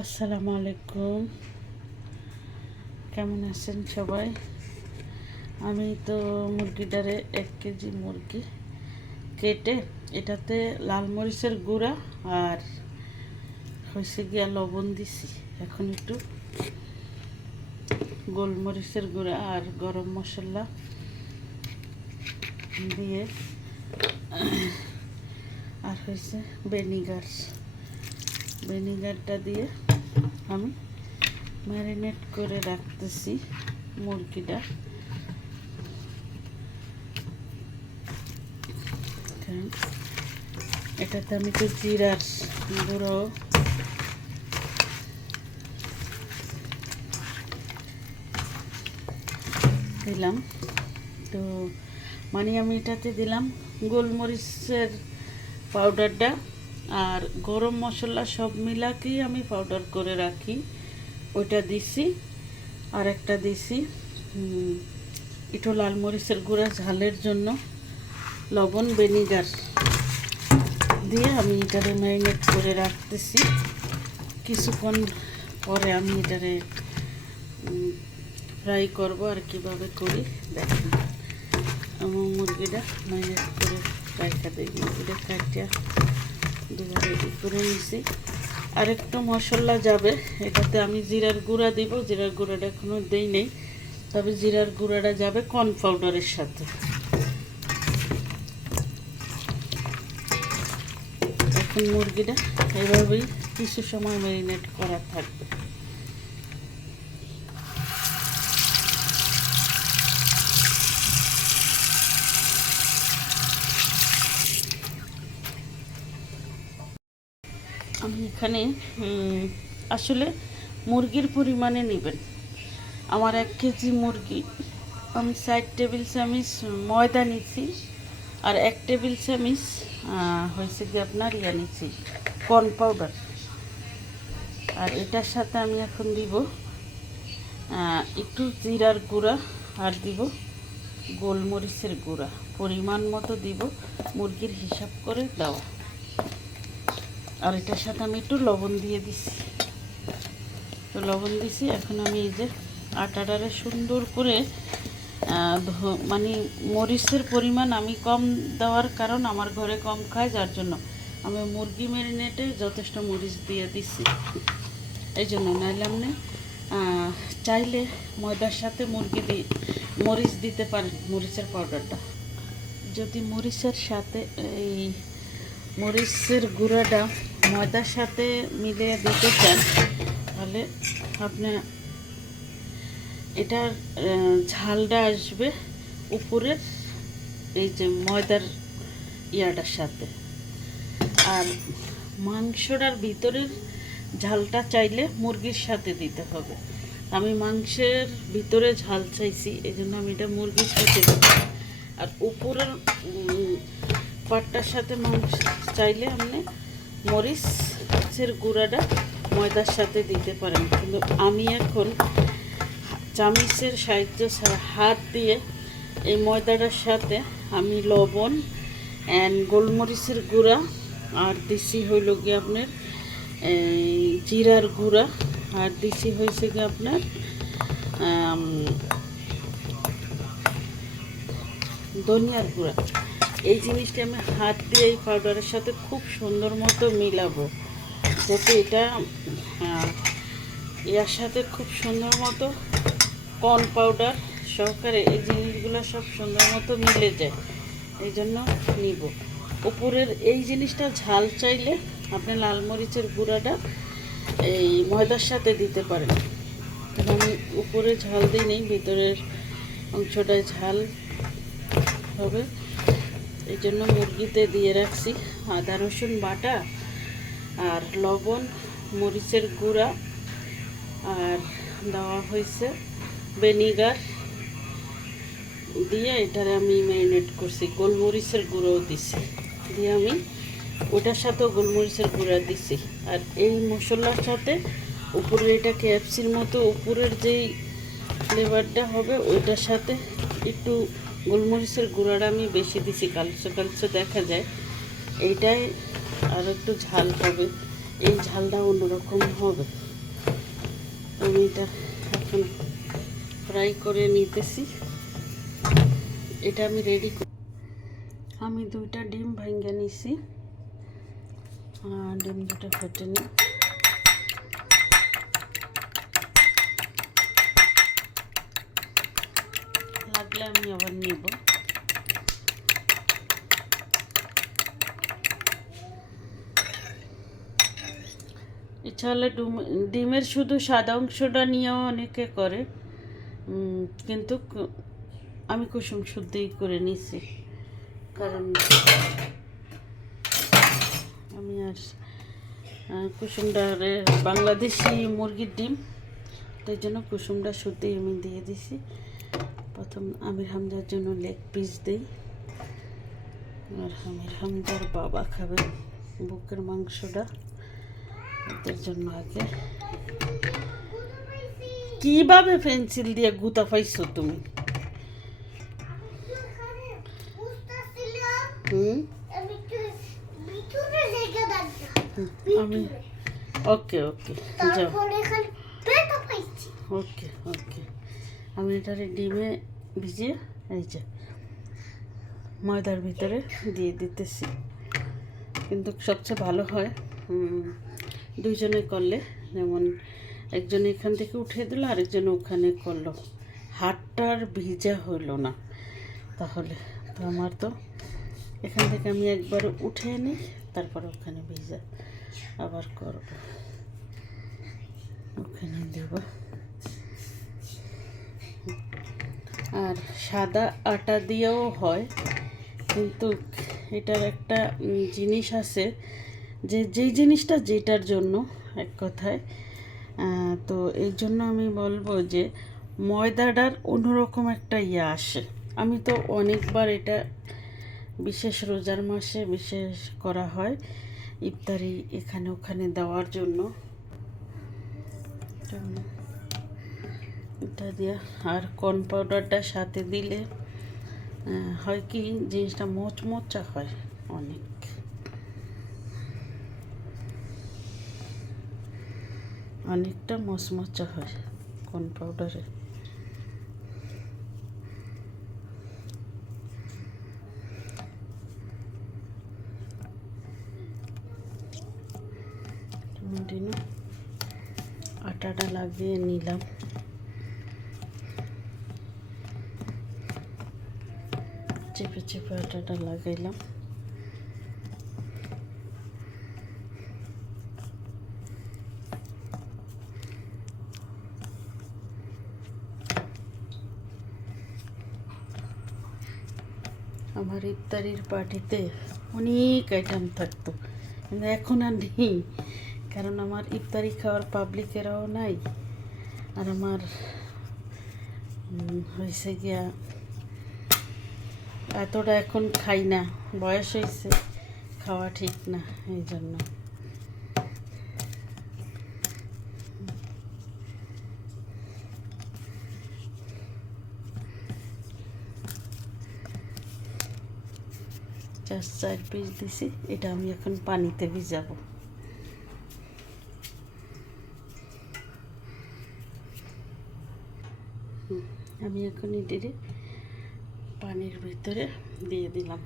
আসসালামু আলাইকুম, কেমন আছেন সবাই? আমি তো মুরগিটারে 1 কেজি মুরগি কেটে এটাতে লাল মরিচের গুঁড়া আর হয়েছে গিয়া লবণ দিছি। এখন একটু গোলমরিচের গুঁড়া আর গরম মশলা দিয়ে আর হয়েছে ভিনিগারটা দিয়ে আমি ম্যারিনেট করে রাখতেছি মুরগিটা। এটাতে আমি তো জিরার গুঁড়ো দিলাম, তো আমি এটাতে দিলাম গোলমরিচের পাউডারটা আর গরম মশলা সব মিলাকেই আমি পাউডার করে রাখি, ওইটা দিছি। আর একটা দিছি একটু লাল মরিচের গুঁড়া ঝালের জন্য, লবণ, ভিনিগার দিয়ে আমি এটারে ম্যারিনেট করে রাখতেছি। কিছুক্ষণ পরে আমি এটারে ফ্রাই করব। আর কিভাবে করি দেখেন, আমি মুরগিটা ম্যারিনেট করে রাখা দিই। মুরগিটা কাটিয়া দুবার রেডি করে নিছি। আর একটু মশলা যাবে এটাতে, আমি জিরার গুঁড়া দিব। জিরার গুঁড়াটা এখনও দেই নেই, তবে জিরার গুঁড়াটা যাবে কর্ন পাউডারের সাথে। এখন মুরগিটা এভাবেই কিছু সময় ম্যারিনেট করা থাকবে। আমি এখানে আসলে মুরগির পরিমাণে নেবেন। আমার 1 কেজি মুরগি আমি 4 টেবিল চামচ ময়দা নিচ্ছি, আর 1 টেবিল চামচ হয়েছে কি আপনার নিচ্ছি কর্ন পাউডার। আর এটার সাথে আমি এখন দিব একটু জিরার গুঁড়া আর দিব গোলমরিচের গুঁড়া, পরিমাণ মতো দিব, মুরগির হিসাব করে দেওয়া। আর এটার সাথে আমি একটু লবণ দিয়ে দিছি, তো লবণ দিছি। এখন আমি এই যে আটাটারে সুন্দর করে মরিচের পরিমাণ আমি কম দেওয়ার কারণ আমার ঘরে কম খায়, যার জন্য আমি মুরগি ম্যারিনেটে যথেষ্ট মরিচ দিয়ে দিছি। এই জন্য নাইলে আপনি চাইলে ময়দার সাথে মরিচ দিতে পারেন, মরিচের পাউডারটা। যদি মরিচের সাথে এই মরিচের গুঁড়াটা ময়দার সাথে মিলিয়ে দিতে চান, তাহলে আপনি এটার ঝালটা আসবে উপরের এই যে ময়দার ইয়াটার সাথে, আর মাংসটার ভিতরের ঝালটা চাইলে মুরগির সাথে দিতে হবে। আমি মাংসের ভিতরে ঝাল চাইছি, এই জন্য আমি এটা মুরগির সাথে দিচ্ছি। আর উপরের পাটটার সাথে মাংস চাইলে আপনি মরিচের গুঁড়াটা ময়দার সাথে দিতে পারেন। কিন্তু আমি এখন চামচের সাহায্য হাত দিয়ে এই ময়দাটার সাথে আমি লবণ গোলমরিচের গুঁড়া আর দিছি হইল গিয়ে আপনার জিরার গুঁড়া, আর দিছি হয়েছে গিয়ে আপনার ধনিয়ার গুঁড়া। এই জিনিসটা আমি হাত দিয়ে এই পাউডারের সাথে খুব সুন্দর মতো মিলাবো, যাতে এটা এর সাথে খুব সুন্দর মতো কর্ন পাউডার সহকারে এই জিনিসগুলো সব সুন্দর মতো মিলে যায়। এই জন্য নিব। উপরের এই জিনিসটা ঝাল চাইলে আপনি লাল মরিচের গুঁড়াটা এই ময়দার সাথে দিতে পারেন। আমি উপরে ঝাল দিই নেই, ভিতরের অংশটায় ঝাল হবে, এই জন্য মুরগিতে দিয়ে রাখছি। আদা রসুন বাটা আর লবণ, মরিচের গুঁড়া, আর দেওয়া হয়েছে ভিনিগার দিয়ে এটারে আমি ম্যারিনেট করছি। গোলমরিচের গুঁড়োও দিছি, দিয়ে আমি ওটার সাথেও গোলমরিচের গুঁড়া দিছি। আর এই মশলার সাথে উপরে এটা ক্যাপসির মতো উপরের যেই ফ্লেভারটা হবে ওইটার সাথে একটু গোলমরিচের গুঁড়াটা আমি বেশি দিছি, কালচে কালচে দেখা যায়। এইটাই আর একটু ঝাল হবে, এই ঝালটা অন্যরকম হবে। আমি এটা এখন ফ্রাই করে নিতেছি। এটা আমি রেডি করি। আমি 2টা ডিম ভেঙে নিছি, ডিম 2টা ফেটে নিই। লাগলে আমি আবার নিব। ইচ্ছা হলে ডিমের শুধু সাদা অংশটা নিয়েও অনেকে করে, কিন্তু আমি কুসুম শুদ্ধই করে নিছি, কারণ আমি আর কুসুমটা বাংলাদেশি মুরগির ডিম, তাই জন্য কুসুমটা শুদ্ধই আমি দিয়ে দিছি। প্রথম আমির হামজার জন্য লেগ পিস দিই, আর আমির হামজার বাবা খাবে বুকের মাংসটা, ওদের জন্য আগে। কিভাবে পেন্সিল দিয়ে গুতা পাইছো তুমি? আমি ওকে ওকে যাও, ওকে ওকে। আমি এটারে ডিমে ভিজিয়ে এই যে ময়দার ভিতরে দিয়ে দিতেছি। কিন্তু সবচেয়ে ভালো হয় দুইজনে করলে, যেমন একজন এখান থেকে উঠিয়ে দিল, আরেকজন ওখানে করলো, হাতটার ভিজা হইল না। তাহলে তো আমার তো এখান থেকে আমি একবার উঠে নিই, তারপর ওখানে ভিজা আবার করব, ওখানে দেব। আর সাদা আটা দিয়েও হয়, কিন্তু এটার একটা জিনিস আছে যে যেই জিনিসটা যেটার জন্য, এক কথায়। তো এই জন্য আমি বলবো যে ময়দাটার অন্যরকম একটা আসে। আমি তো অনেকবার এটা বিশেষ রোজার মাসে বিশেষ করা হয় ইফতারি এখানে ওখানে দেওয়ার জন্য, এটা দিয়া। আর কর্ন পাউডারটা সাথে দিলে হয় কি জিনিসটা মোচমোচা হয়, অনেকটা মচমচা হয় কর্ন পাউডারে। আটাটা লাগিয়ে নিলাম, চেপে চেপে আটাটা লাগাইলাম। আমার ইফতারির পার্টিতে অনেক আইটেম থাকতো, কিন্তু এখন আর নেই, কারণ আমার ইফতারি খাওয়ার পাবলিকেরাও নাই। আর আমার হয়েছে গিয়া এতটা এখন খাই না, বয়স হয়েছে, খাওয়া ঠিক না, এই জন্য। জাস্ট 4 পিস দিছি, এটা আমি এখন পানিতে ভিজাবো। আমি এখন এটিরে পানির ভিতরে দিয়ে দিলাম।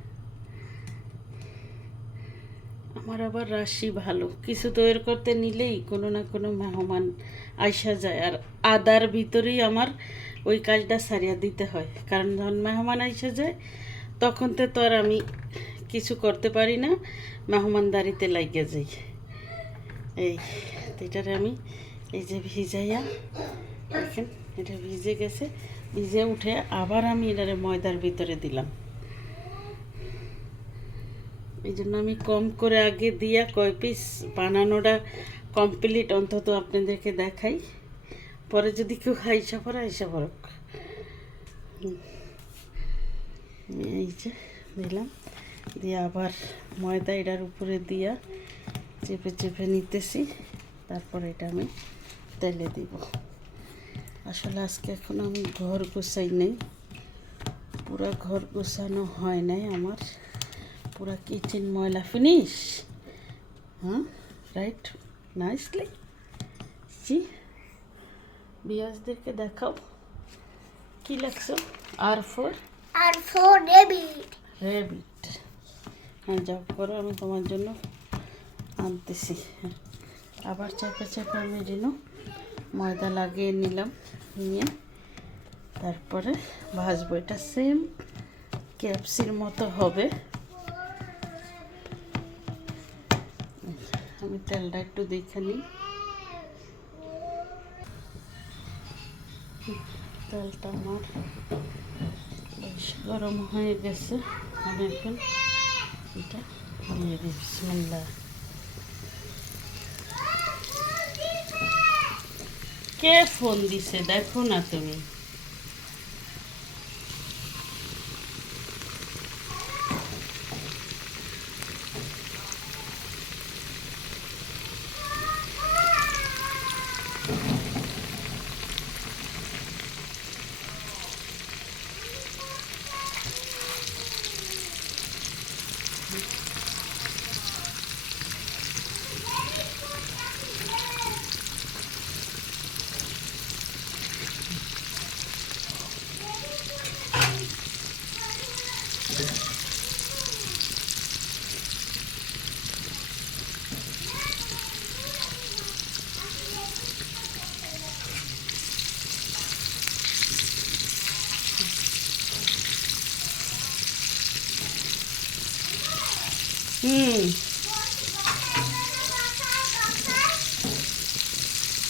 আমার আবার রাশি ভালো, কিছু তৈরি করতে নিলেই কোনো না কোনো মেহমান আইসা যায়, আর আদার ভিতরেই আমার ওই কাজটা সারিয়া দিতে হয়, কারণ যখন মেহমান আইসা যায় তখন তো আর আমি কিছু করতে পারি না, মেহমানদারিতে লাগিয়ে যাই। এই এটারে আমি এই যে ভিজাইয়া দেখেন, এটা ভিজে গেছে, ভিজে উঠে আবার আমি এটারে ময়দার ভিতরে দিলাম। এই জন্য আমি কম করে আগে দিয়া কয় পিস বানানোটা কমপ্লিট অন্তত আপনাদেরকে দেখাই, পরে যদি কেউ আইসা পড়ক। এই যে দিলাম, দিয়ে আবার ময়দা এটার উপরে দিয়া চেপে চেপে নিতেছি, তারপর এটা আমি তেলে দিব। আসলে আজকে এখন আমি ঘর গোছাই নাই, পুরা ঘর গোছানো হয় নাই আমার, পুরা কিচেন ময়লা ফিনিশ। Right, nicely. জি, বিয়াসদেরকে দেখাও কি লাগছো। আর ফর রেবিট। হ্যাঁ, যাও করো, আমি তোমার জন্য আনতেছি। হ্যাঁ, আবার চাপে চাপে আমি রিনো ময়দা লাগিয়ে নিলাম, নিয়ে তারপরে ভাজবো। এটা সেম ক্যাপসির মতো হবে। আমি তেলটা একটু দেখে নিই। তেলটা আমার বেশ গরম হয়ে গেছে। আমি এখন এটা দিয়ে দিই। বিসমিল্লাহ। কে ফোন দিছে দেখো না তুমি?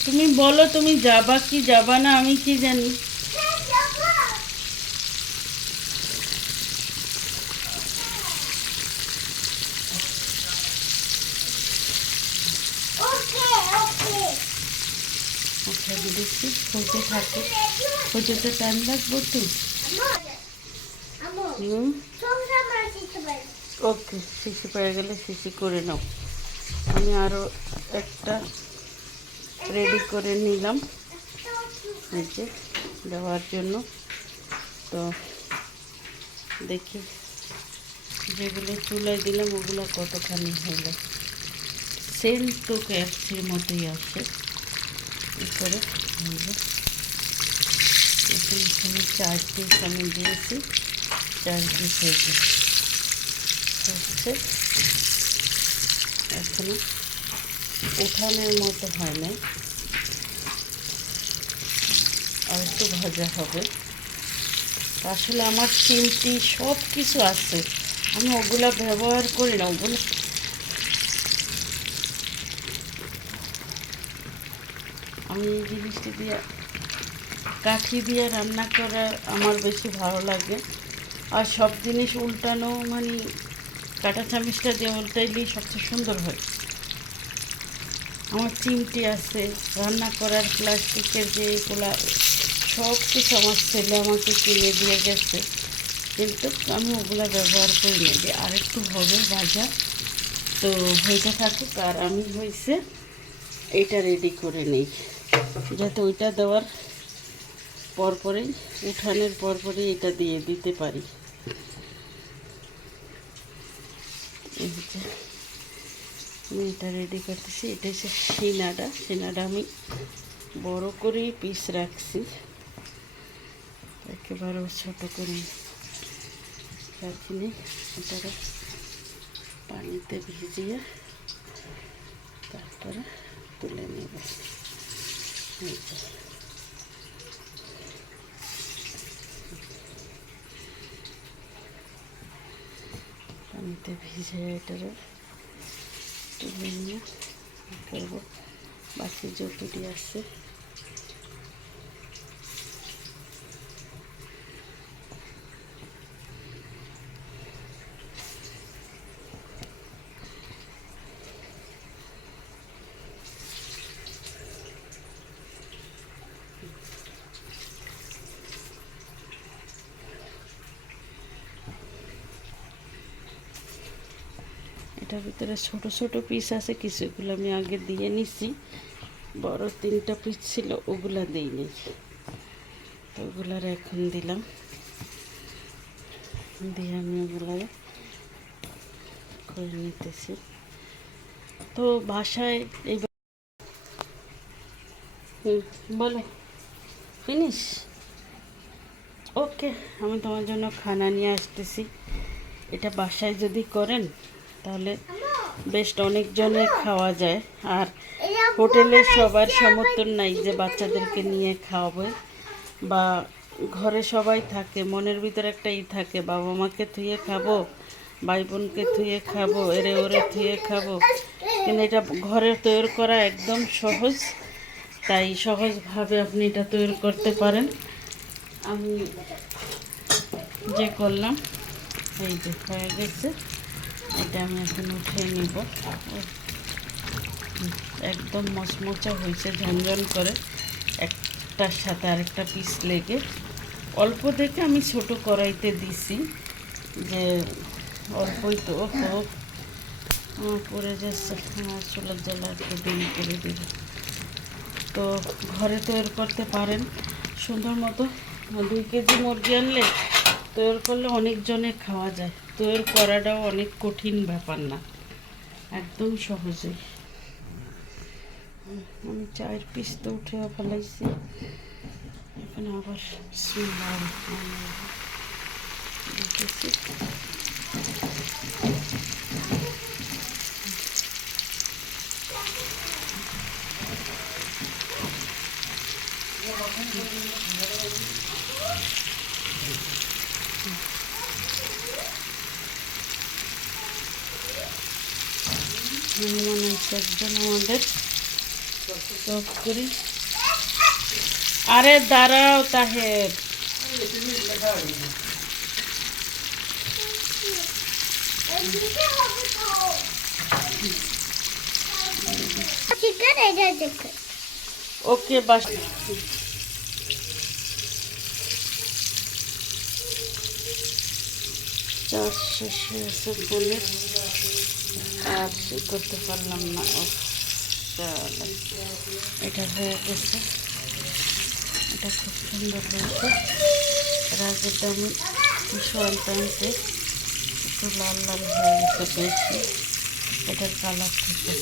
তুমি বলো তুমি যাবা কি যাবা না, আমি কি জানি। আচ্ছা, দিচ্ছি, হতে থাকে, হতে তো টাইম লাগবে তো। ওকে, শিশি পেয়ে গেলে শিশি করে নাও। আমি আরও একটা রেডি করে নিলাম এই যে দেওয়ার জন্য। তো দেখি যেগুলো চুলায় দিলাম ওগুলো কতখানি হলো। সেম তো ক্যাপসির মতোই আসে উপরে। এখানে 4 পিস আমি দিয়েছি, 4 পিস হয়েছে। এখনো উঠানের মতো হয় না, আর একটু ভাজা হবে। আসলে আমার চিমটি সব কিছু আছে, আমি ওগুলা ব্যবহার করি না। ওগুলো আমি এই জিনিসটি দিয়ে কাঠি দিয়ে রান্না করা আমার বেশি ভালো লাগে। আর সব জিনিস উল্টানো মানে কাঁটা চামিচটা দিয়ে উল্টাইলেই সবচেয়ে সুন্দর হয়। আমার চিমটি আছে রান্না করার, প্লাস্টিকের যে এগুলা সব কিছু আমার ছেলে আমাকে কিনে দিয়ে গেছে, কিন্তু আমি ওগুলা ব্যবহার করি না। যে আরেকটু হবে ভাজা, তো হইতে থাকুক আর আমি হয়েছে এইটা রেডি করে নেই, যাতে ওইটা দেওয়ার পরপরেই, উঠানের পরপরেই এটা দিয়ে দিতে পারি। এই যে আমি এটা রেডি করতেছি। এটা হচ্ছে সিনাডা আমি বড় করে পিস রাখছি, একেবারে ছোটো করে রাখিনি। এটা পানিতে ভিজিয়ে তারপরে তুলে নেব। পানিতে ভিজে এটারে তুলে নিয়ে করবো বাকি যতটি আছে। এটার ভিতরে ছোট ছোট পিস আছে, কিছুগুলো আমি আগে দিয়ে নিছি। বড় 3টা পিস ছিল, ওগুলা দিইনি, তো ওগুলার এখন দিলাম। দিয়ে আমি ওগুলো করে নিতেছি। তো বাসায় এই বলো ফিনিশ। ওকে, আমি তোমার জন্য খানা নিয়ে আসতেছি। এটা বাসায় যদি করেন তাহলে বেশ অনেকজনের খাওয়া যায়। আর হোটেলে সবার সমর্থন নাই যে বাচ্চাদেরকে নিয়ে খাওয়াবে, বা ঘরে সবাই থাকে, মনের ভিতরে একটা থাকে বাবা মাকে থুয়ে খাবো, ভাই বোনকে থুয়ে খাবো, এরে ওরে থুয়ে খাবো। কিন্তু এটা ঘরে তৈরি করা একদম সহজ, তাই সহজভাবে আপনি এটা তৈরি করতে পারেন। আমি যে করলাম, এই যে হয়ে গেছে, এটা আমি এখন উঠিয়ে নিব। একদম মচমচা হয়েছে, ঝনঝন করে, একটার সাথে আরেকটা পিস লেগে। অল্প দেখে আমি ছোট কড়াইতে দিছি, যে অল্পই তো হোক, পড়ে যাচ্ছে, আমার চুলার জ্বালা একটু দেরি করে দেবে। তো ঘরে তৈরি করতে পারেন সুন্দর মতো। 2 কেজি মুরগি আনলে তৈরি করলে অনেকজনে খাওয়া যায়। তৈরি করাটাও অনেক কঠিন ব্যাপার না, একদম সহজেই। আমি 4 পিস তো উঠে ফেলাইছি, এখন আবার দেখেছি। মেহমান আছে একজন আমাদের, সব করি। আরে দাঁড়াও তাহের, ওকে বাস। চার শেষে আছে বলে আর সে করতে পারলাম না। এটা হয়ে গেছে, এটা খুব সুন্দর হয়েছে। এর আগেটা আমি কিছু আনতে একটু লাল লাল হয়ে গেছে বেশি, এটার কালার থেকে।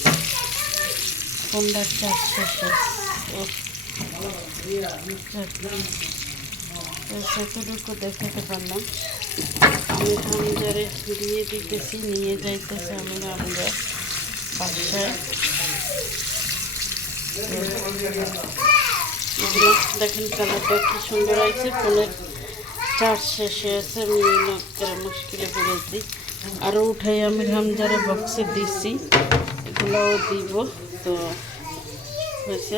কোনটা 4 শেষে সেটুকু দেখাতে পারলাম। আমি হামজারে দিয়ে দিতেছি, নিয়ে যাইতেছে আমি আমরা বাসায়। এগুলো দেখেন কালারটা কি সুন্দর আছে। ফোনের 4 শেষে আছে, আমি মুশকিলে পড়েছি। আরও উঠাই আমি হামজারে বক্সে দিছি, এগুলোও দিব। তো হয়েছে।